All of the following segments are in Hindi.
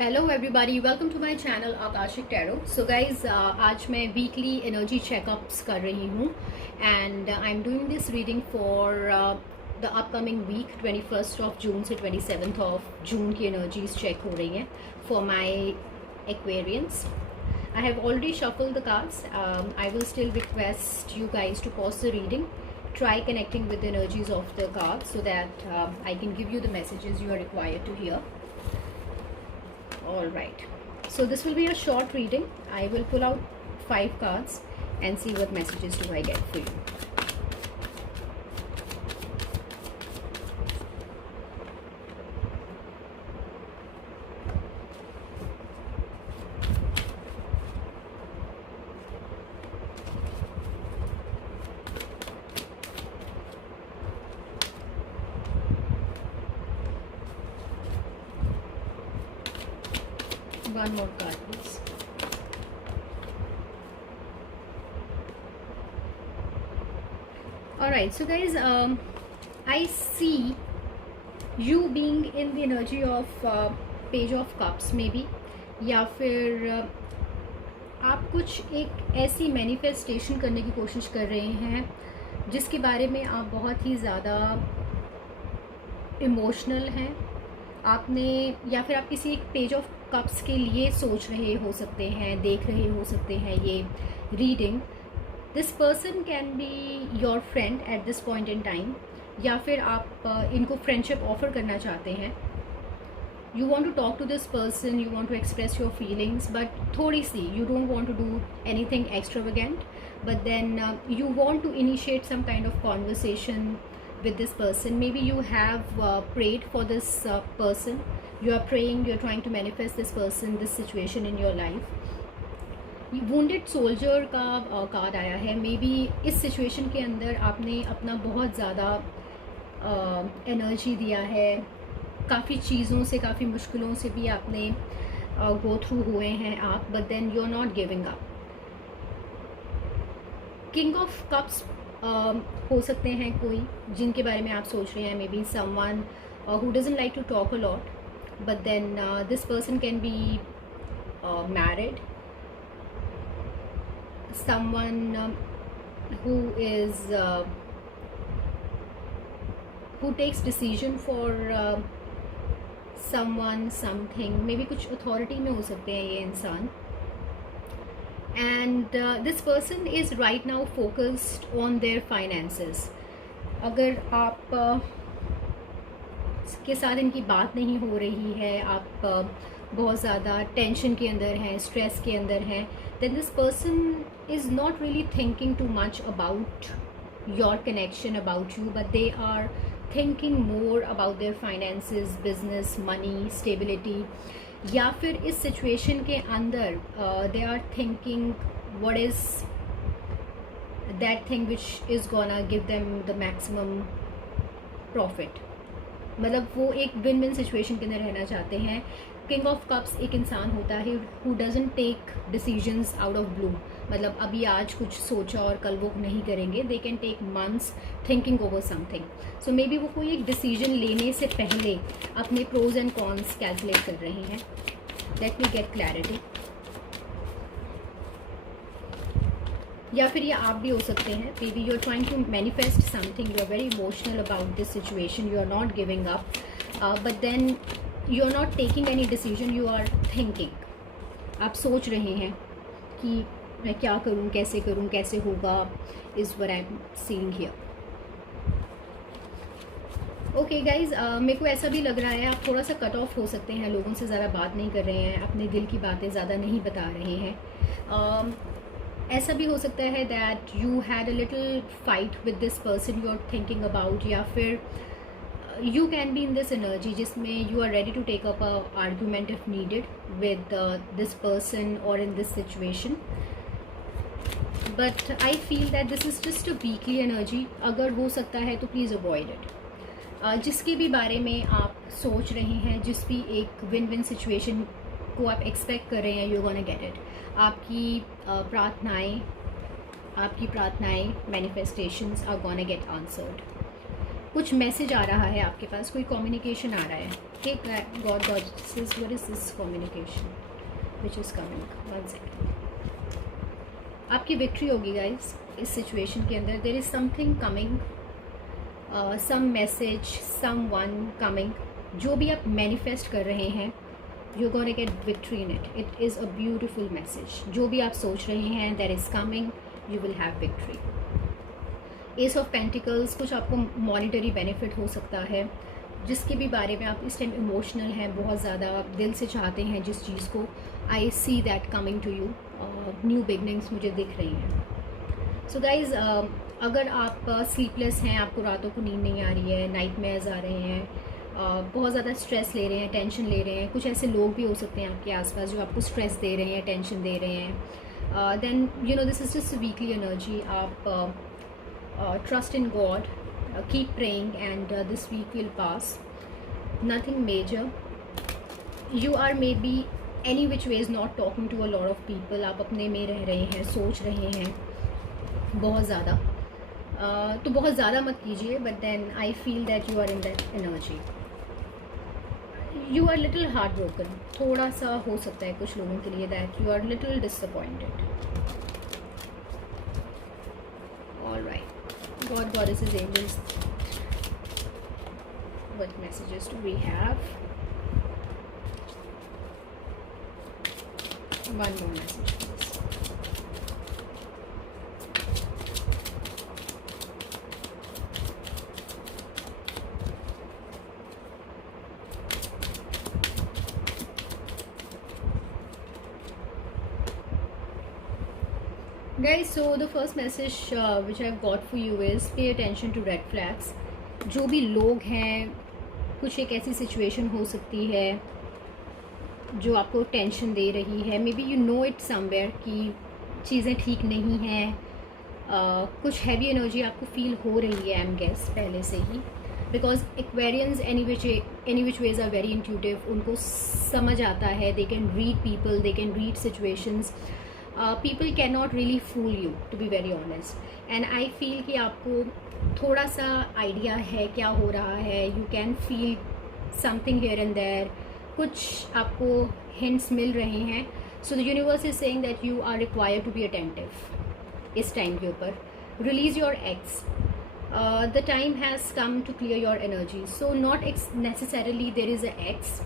Hello everybody, welcome to my channel Akashic tarot. So guys, आज मैं वीकली एनर्जी चेकअप्स कर रही हूँ and I am doing this reading for the upcoming week 21st of June से 27th ऑफ जून की एनर्जीज चेक हो रही हैं for my Aquarians. I have already shuffled the cards. I will still request you guys to pause the reading. Try connecting with the energies of the cards so that I can give you the messages you are required to hear. Alright, so this will be a short reading. I will pull out 5 cards and see what messages do I get for you. One more card, please. Alright, so guys, I see you being in the energy of Page of Cups maybe, या फिर आप कुछ एक ऐसी मैनिफेस्टेशन करने की कोशिश कर रहे हैं जिसके बारे में आप बहुत ही ज़्यादा इमोशनल हैं। आपने या फिर आप किसी एक पेज ऑफ कप्स के लिए सोच रहे हो सकते हैं, देख रहे हो सकते हैं ये reading. This person can be your friend at this point in time, या फिर आप इनको फ्रेंडशिप ऑफर करना चाहते हैं। You want to talk to this person, you want to express your feelings, but थोड़ी सी you don't want to do anything extravagant, but then you want to initiate some kind of conversation with this person. Maybe you have prayed for this person. You are praying, you are trying to manifest this person, this situation in your life. Wounded soldier का कार्ड आया है। मे बी इस सिचुएशन के अंदर आपने अपना बहुत ज़्यादा एनर्जी दिया है, काफ़ी चीज़ों से, काफ़ी मुश्किलों से भी आपने गो थ्रू हुए हैं आप, but then you are not giving up. King of cups हो सकते हैं कोई जिनके बारे में आप सोच रहे हैं। May be someone who doesn't like to talk a lot, but then this person can be married. Someone who is who takes decision for someone, something. Maybe कुछ authority में हो सकते हैं ये इंसान। And this person is right now focused on their finances. अगर आप के साथ इनकी बात नहीं हो रही है, आप बहुत ज़्यादा टेंशन के अंदर हैं, स्ट्रेस के अंदर हैं, then this person is not really thinking too much about your connection, about you, but they are thinking more about their finances, business, money, stability. या फिर इस सिचुएशन के अंदर they are thinking what is that thing which is gonna give them the maximum profit. मतलब वो एक विन विन सिचुएशन के अंदर रहना चाहते हैं। किंग ऑफ कप्स एक इंसान होता है who doesn't take decisions out of blue. मतलब अभी आज कुछ सोचा और कल वो नहीं करेंगे। They can take months thinking over something. So maybe वो कोई एक डिसीजन लेने से पहले अपने प्रोज एंड कॉन्स कैलकुलेट कर रहे हैं। Let me get clarity. या फिर ये आप भी हो सकते हैं। Maybe you are trying to manifest something, you are very emotional about this situation, you are not giving up, but then you are not taking any decision, you are thinking. आप सोच रहे हैं कि मैं क्या करूं, कैसे होगा, is what I am seeing here. Okay guys, मेरे को ऐसा भी लग रहा है आप थोड़ा सा कट ऑफ हो सकते हैं, लोगों से ज़्यादा बात नहीं कर रहे हैं, अपने दिल की बातें ज़्यादा नहीं बता रहे हैं। ऐसा भी हो सकता है that you had a little fight with this person you are thinking about, या फिर you can be in this energy जिसमें you are ready to take up a argument if needed with this person or in this situation, but I feel that this is just a weekly energy. अगर हो सकता है तो please avoid it. जिसके भी बारे में आप सोच रहे हैं, जिस भी एक विन विन सिचुएशन को आप एक्सपेक्ट कर रहे हैं, you're gonna get it. आपकी प्रार्थनाएं manifestations are gonna get answered. कुछ मैसेज आ रहा है आपके पास, कोई कम्युनिकेशन आ रहा है. ठीक है, god goddesses, what is this communication which is coming? One second. आपकी विक्ट्री होगी गाइज इस सिचुएशन के अंदर. There is something coming, some message, someone coming. जो भी आप मैनिफेस्ट कर रहे हैं, you're gonna get victory in it. It is a beautiful message. जो भी आप सोच रहे हैं, that is coming, you will have victory. Ace of Pentacles, कुछ आपको मॉनिटरी बेनिफिट हो सकता है, जिसके भी बारे में आप इस टाइम इमोशनल हैं, बहुत ज़्यादा दिल से चाहते हैं जिस चीज़ को. I see that coming to you. New beginnings मुझे दिख रही हैं. सो गाइज, अगर आप स्लीपलेस हैं, आपको रातों को नींद नहीं आ रही है, नाइटमेयर्स आ रहे हैं, बहुत ज़्यादा स्ट्रेस ले रहे हैं, टेंशन ले रहे हैं, कुछ ऐसे लोग भी हो सकते हैं आपके आसपास जो आपको स्ट्रेस दे रहे हैं, टेंशन दे रहे हैं, then you know this is just weekly energy. आप trust in God, keep praying and this week will pass. Nothing major. You are maybe any which ways not talking to a lot of people. आप अपने में रह रहे हैं, सोच रहे हैं बहुत ज़्यादा. तो बहुत ज़्यादा मत कीजिए, but then I feel that you are in that energy. You are little heart broken. थोड़ा सा हो सकता है कुछ लोगों के लिए that you are little disappointed. Alright, god goddesses, angels, what messages do we have? One more message please. Guys, so the first message which I've got for you is pay attention to red flags. जो भी लोग हैं, कुछ एक ऐसी सिचुएशन हो सकती है जो आपको टेंशन दे रही है. May be you know it somewhere कि चीज़ें ठीक नहीं हैं. कुछ हैवी एनर्जी आपको फील हो रही है, आई एम गेस पहले से ही, because Aquarians any which ways are very intuitive. उनको समझ आता है, they can read people, they can read situations. People cannot really fool you, to be very honest. And I feel कि आपको थोड़ा सा आइडिया है क्या हो रहा है. You can feel something here and there. कुछ आपको हिंट्स मिल रहे हैं. So the universe is saying that you are required to be attentive इस टाइम के ऊपर. Release your ex. The time has come to clear your energy. So not necessarily there is a ex,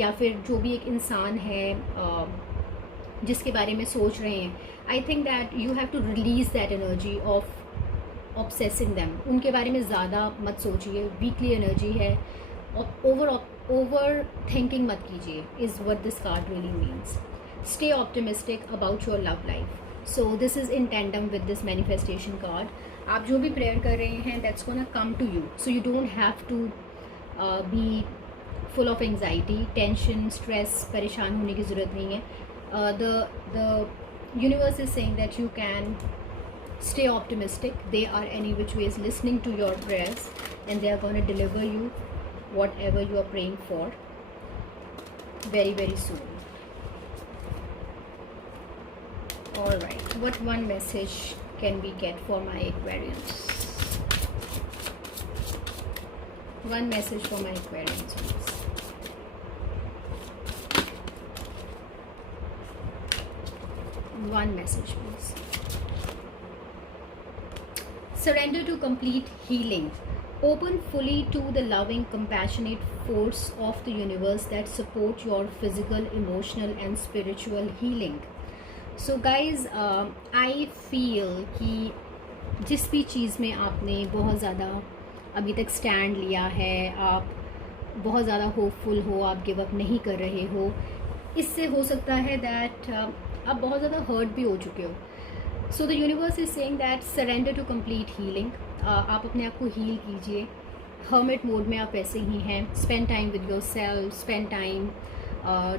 या फिर जो भी एक इंसान है जिसके बारे में सोच रहे हैं. I think that you have to release that energy of obsessing them. उनके बारे में ज़्यादा मत सोचिए. वीकली एनर्जी है. ओवर थिंकिंग मत कीजिए is what this card really means. Stay optimistic about your love life. So this is in tandem with this manifestation card. आप जो भी प्रेयर कर रहे हैं, that's gonna come to you. So you don't have to be full of anxiety, tension, stress, परेशान होने की ज़रूरत नहीं है. The universe is saying that you can stay optimistic. They are any which ways listening to your prayers, and they are going to deliver you whatever you are praying for very, very soon. All right, what one message can we get for my Aquarians? One message for my Aquarians, please. One message, please. Surrender to complete healing. Open fully to the loving, compassionate force of the universe that support your physical, emotional and spiritual healing. So guys, I feel कि जिस भी चीज़ में आपने बहुत ज़्यादा अभी तक स्टैंड लिया है, आप बहुत ज़्यादा होपफुल हो, आप गिव अप नहीं कर रहे हो, इससे हो सकता है दैट आप बहुत ज़्यादा हर्ट भी हो चुके हो. So the universe is saying that surrender to complete healing. आप अपने आप को हील कीजिए. हर्मिट मोड में आप ऐसे ही हैं. Spend time with yourself, spend time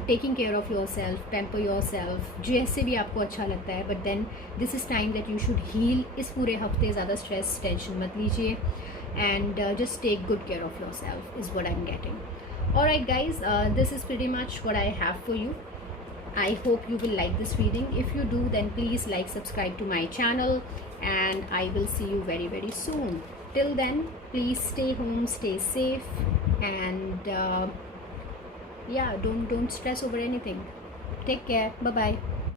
taking care of yourself, pamper yourself, जैसे भी आपको अच्छा लगता है. But then this is time that you should heal. इस पूरे हफ्ते ज़्यादा स्ट्रेस, टेंशन मत लीजिए, and just take good care of yourself is what I'm getting. Alright guys, this is pretty much what I have for you. I hope you will like this reading. If you do, then please like, subscribe to my channel, and I will see you very, very soon. till then, please stay home, stay safe, and yeah, don't stress over anything. Take care. Bye bye.